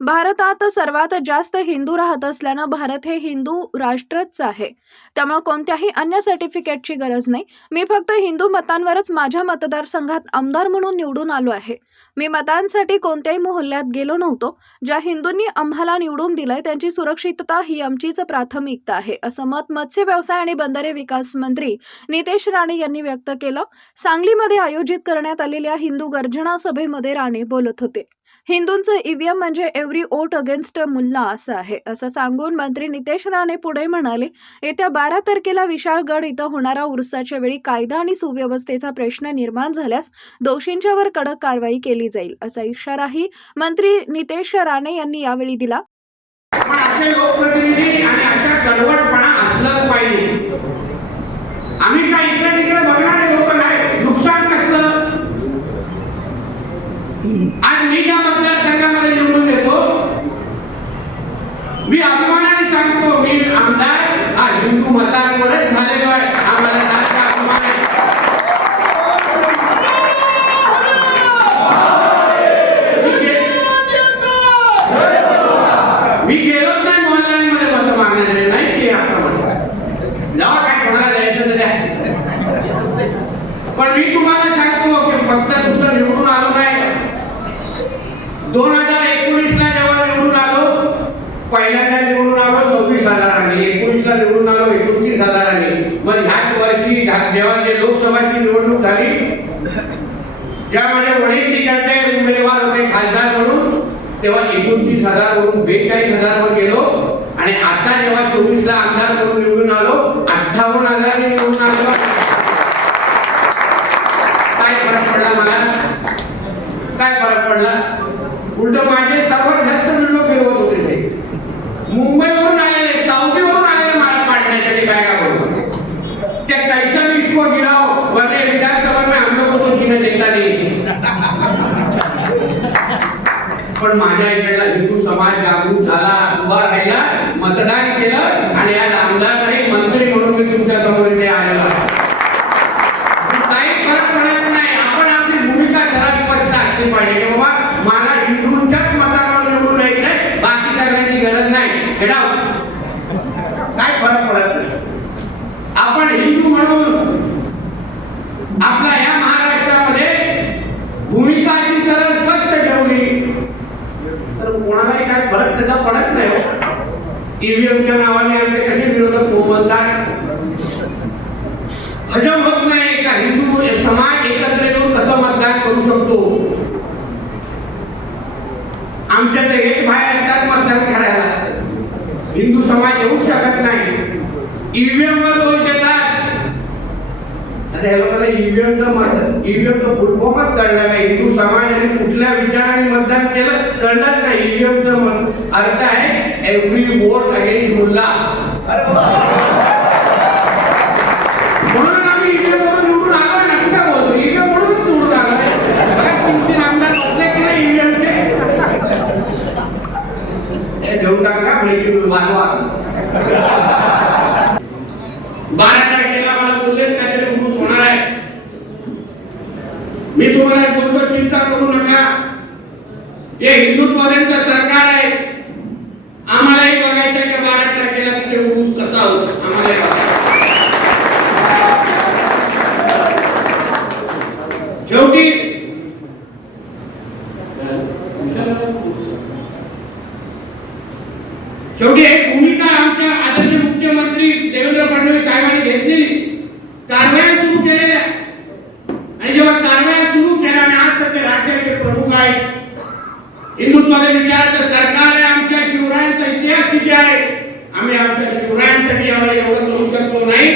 भारतात सर्वात जास्त हिंदू राहत असल्यानं भारत हे हिंदू राष्ट्रच आहे. त्यामुळे कोणत्याही अन्य सर्टिफिकेटची गरज नाही. मी फक्त हिंदू मतांवरच माझ्या मतदारसंघात आमदार म्हणून निवडून आलो आहे. मी मतांसाठी कोणत्याही मोहल्ल्यात गेलो नव्हतो. ज्या हिंदूंनी आम्हाला निवडून दिलंय त्यांची सुरक्षितता ही आमचीच प्राथमिकता आहे, असं मत मत्स्य व्यवसाय आणि बंदरे विकास मंत्री नितेश राणे यांनी व्यक्त केलं. सांगलीमध्ये आयोजित करण्यात आलेल्या हिंदू गर्जना सभेमध्ये राणे बोलत होते. हिंदूंचं ईव्हीएम म्हणजे एव्हरी वोट अगेन्स्ट मुल्ला असं आहे, असं सांगून मंत्री नितेश राणे पुढे म्हणाले, येत्या 12 तारखेला विशाळगड इथं होणाऱ्या उरुसाच्या वेळी कायदा आणि सुव्यवस्थेचा प्रश्न निर्माण झाल्यास दोषींच्यावर कडक कारवाई केली जाईल, असा इशाराही मंत्री नितेश राणे यांनी यावेळी दिला. पण असे लोकप्रतिनिधी आणि अशा कडवटपणा असलं पाहिजे. आम्ही काय इकडे तिकडे बघणारे लोक नाही. नुकसान कसलं? आज मी ज्या मतदारसंघामध्ये निवडून येतो, मी अभिमानाने सांगतो, मी आमदार हा हिंदू मतांवरच झालेलो आहे. आम्हाला जास्त अभिमान आहे. मी गेलोच नाही मोहल्ल्यांमध्ये मत मागण्यासाठी. नाही की आता जेव्हा काय कोणाला द्यायचं तर द्या. पण मी तुम्हाला सांगतो की फक्त नुसतं निवडून आलो नाही. 2019ला जेव्हा निवडून आलो, पहिल्यांदा निवडून आलो 26,000, 19ला निवडून आलो 29,000. मग ह्याच वर्षी जेव्हा लोकसभाची निवडणूक झाली, ज्यामध्ये वडील तिकडचे उमेदवार होते खासदार म्हणून, तेव्हा 29,000 वरून 42,000 वर गेलो. आणि आता जेव्हा 24ला आमदार म्हणून निवडून आलो, 58,000 निवडून आलो. काय फरक पडला मला? काय फरक पडला? उलट माझे सर्वात जास्त व्हिडिओ फिरवत होते ते मुंबईवरून आलेले, साऊदीवरून आलेले मला पाडण्यासाठी बॅगा करून. ते कैसा भी इसको गिराओ वरने विधानसभा में हम लोग को तो जीने देता नहीं. पण माझ्या इकडला हिंदू समाज जागृत झाला, उभा राहिला, मतदान केलं आणि आज आमदार नाही मंत्री म्हणून मी तुमच्या समोर इथे आलेलो आहे. काही फरक पडत नाही. आपण आपली भूमिका सर्वात स्पष्ट असली पाहिजे की बाबा मला हिंदूंच्याच मतांवर निवडून यायचंय, बाकी सगळ्यांची गरज नाही. काय फरक पडत नाही. आपण हिंदू म्हणून आपल्या या महाराष्ट्रामध्ये भूमिका अशी सरळ स्पष्ट ठेवली तर कोणालाही काय फरक त्याचा पडत नाही. ईव्हीएमच्या नावाने आमचे कसे विरोधक बोलतात. हजम होत नाही का हिंदू समाज एकत्र येऊन कसं मतदान करू शकतो. आमच्या तर एक बाहेर येतात मतदान करायला. हिंदू समाज येऊ शकत नाही. ईव्हीएम वर दोष देतात. आता हे लोकांना ईव्हीएमचं फुल फॉर्मच कळलं नाही. हिंदू समाज आणि कुठल्या विचाराने मतदान केलं कळलंच नाही. ईव्हीएमचा अर्थ आहे एव्हरी वोट अगेन्स्ट मुल्ला. म्हणून आम्ही ईव्हीएम वरून निवडून आलो. नक्की काय बोलतो, ईव्हीएम वरून निवडून आलो. बघा 3 आमदार बसले की नाही ईव्हीएमचे. देऊन टाका ब्रेकिंग वाजवा. 12 तारखेला मला बोलले काहीतरी उरूस होणार आहे. मी तुम्हाला बोलतो चिंता करू नका. हे हिंदुत्वाद्यांचं सरकार आहे. आम्हालाही बघायचं की 12 तारखेला तिथे उरूस कसा होतो. आम्हालाही शेवटी एक भूमिका आमच्या आदरणीय मुख्यमंत्री देवेंद्र फडणवीस साहेबांनी घेतली. कारवाया सुरू केलेल्या आणि जेव्हा कारवाया सुरू केल्या आणि आज ते राज्याचे प्रमुख आहेत. हिंदुत्वाच्या विचाराचं सरकार आहे. आमच्या शिवरायांचा इतिहास किती आहे. आम्ही आमच्या शिवरायांसाठी एवढं करू शकतो नाही.